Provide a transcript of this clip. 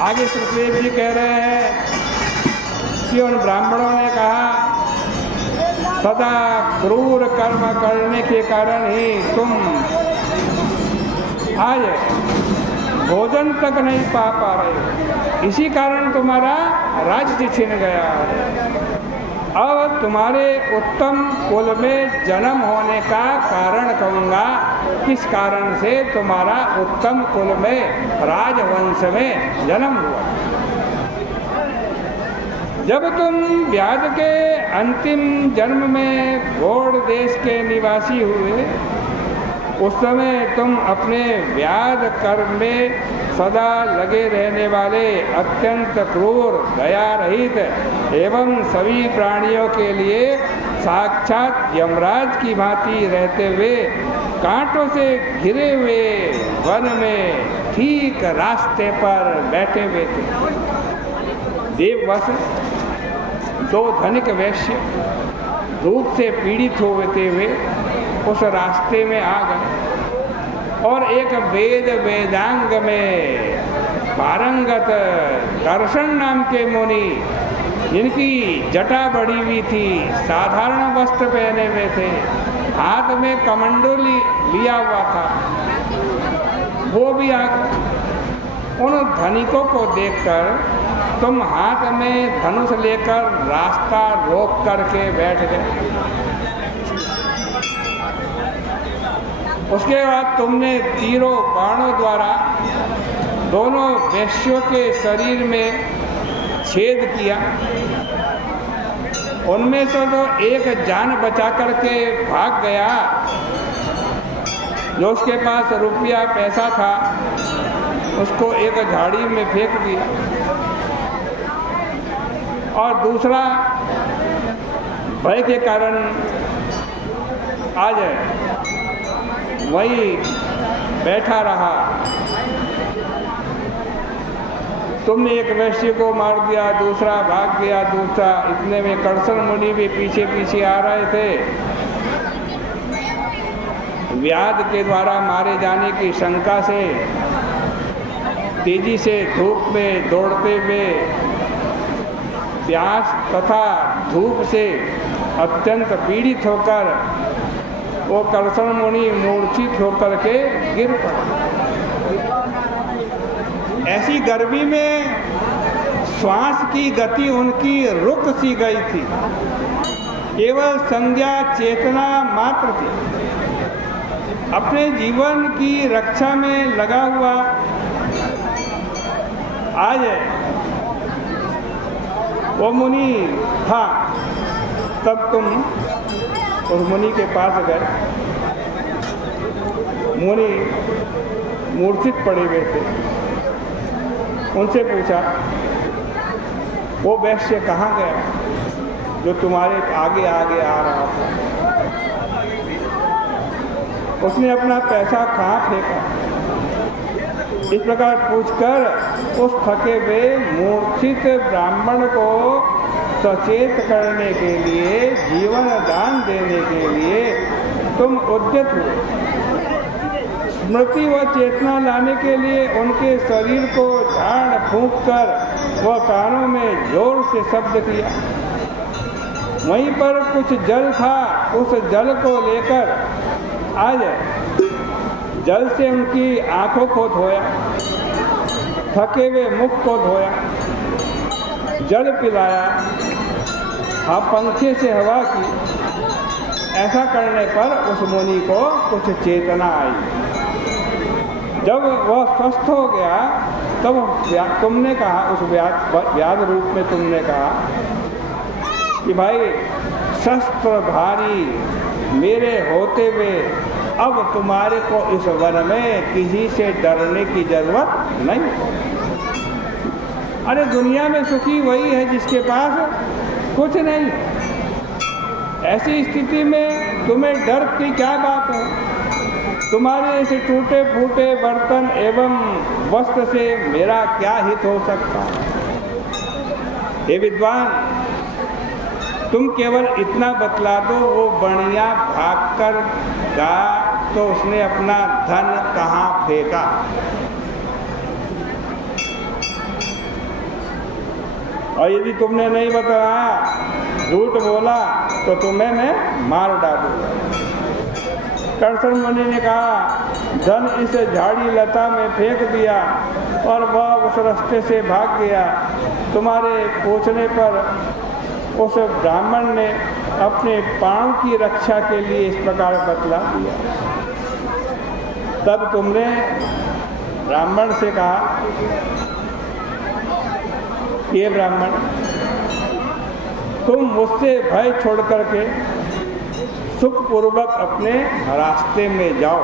आगे सुखदेव जी कह रहे हैं कि उन ब्राह्मणों ने कहा सदा क्रूर कर्म करने के कारण ही तुम आज भोजन तक नहीं पा रहे, इसी कारण तुम्हारा राज्य छिन गया है। अब तुम्हारे उत्तम कुल में जन्म होने का कारण कहूँगा, किस कारण से तुम्हारा उत्तम कुल में राजवंश में जन्म हुआ। जब तुम व्याध के अंतिम जन्म में गौड़ देश के निवासी हुए, उस समय तुम अपने व्याध कर्म में सदा लगे रहने वाले अत्यंत क्रूर, दया रहित एवं सभी प्राणियों के लिए साक्षात यमराज की भांति रहते हुए कांटों से घिरे हुए वन में ठीक रास्ते पर बैठे हुए थे। देववश दो धनिक वैश्य धूप से पीड़ित होते हुए उस रास्ते में आ गए और एक वेदांग में पारंगत कर्षण नाम के मुनि, जिनकी जटा बढ़ी हुई थी, साधारण वस्त्र पहने हुए थे, हाथ में कमंडो लिया हुआ था, वो भी आ गए। उन धनिकों को देखकर तुम हाथ में धनुष लेकर रास्ता रोक करके बैठ गए। उसके बाद तुमने तीरों बाणों द्वारा दोनों वैश्यों के शरीर में छेद किया। उनमें से तो एक जान बचा करके भाग गया, जो उसके पास रुपया पैसा था उसको एक झाड़ी में फेंक दिया, और दूसरा भय के कारण आज वही बैठा रहा। तुमने एक वैश्य को मार दिया, दूसरा भाग गया, दूसरा, इतने में कर्षण मुनि भी पीछे पीछे आ रहे थे। व्याध के द्वारा मारे जाने की शंका से तेजी से धूप में दौड़ते हुए, प्यास तथा धूप से अत्यंत पीड़ित होकर वो कर्षण मुनि मूर्छित होकर के गिर पड़े। ऐसी गर्मी में श्वास की गति उनकी रुक सी गई थी, केवल संज्ञा चेतना मात्र थी। अपने जीवन की रक्षा में लगा हुआ आज वो मुनि था। तब तुम उस मुनि के पास गए। मुनि मूर्छित पड़े हुए थे। उनसे पूछा, वो वैश्य कहाँ गया जो तुम्हारे आगे आगे आ रहा था? उसने अपना पैसा कहाँ फेंका? इस प्रकार पूछकर उस थके हुए मूर्छित ब्राह्मण को सचेत करने के लिए, जीवन दान देने के लिए तुम उद्यत हुए। स्मृति व चेतना लाने के लिए उनके शरीर को झाड़ फूंक कर वह कानों में जोर से शब्द किया। वहीं पर कुछ जल था, उस जल को लेकर आज जल से उनकी आंखों को धोया, थके हुए मुख को धोया, जल पिलाया, पंखे से हवा की। ऐसा करने पर उस मुनि को कुछ चेतना आई। जब वह स्वस्थ हो गया तब तुमने कहा, उस व्याध रूप में तुमने कहा कि भाई शस्त्र भारी मेरे होते हुए अब तुम्हारे को इस वन में किसी से डरने की जरूरत नहीं। अरे दुनिया में सुखी वही है जिसके पास कुछ नहीं। ऐसी स्थिति में तुम्हें डर की क्या बात है? तुम्हारे ऐसे टूटे फूटे बर्तन एवं वस्त्र से मेरा क्या हित हो सकता? हे विद्वान, तुम केवल इतना बतला दो, वो बढ़िया भाग कर गा तो उसने अपना धन कहाँ फेंका? और यदि तुमने नहीं बताया, झूठ बोला, तो तुम्हें मैं मार डालूंगा। कंसन मुनि ने कहा, धन इस झाड़ी लता में फेंक दिया और वह उस रास्ते से भाग गया। तुम्हारे पूछने पर उस ब्राह्मण ने अपने प्राण की रक्षा के लिए इस प्रकार बतला दिया। तब तुमने ब्राह्मण से कहा, ये ब्राह्मण, तुम मुझसे भय छोड़ करके सुखपूर्वक अपने रास्ते में जाओ।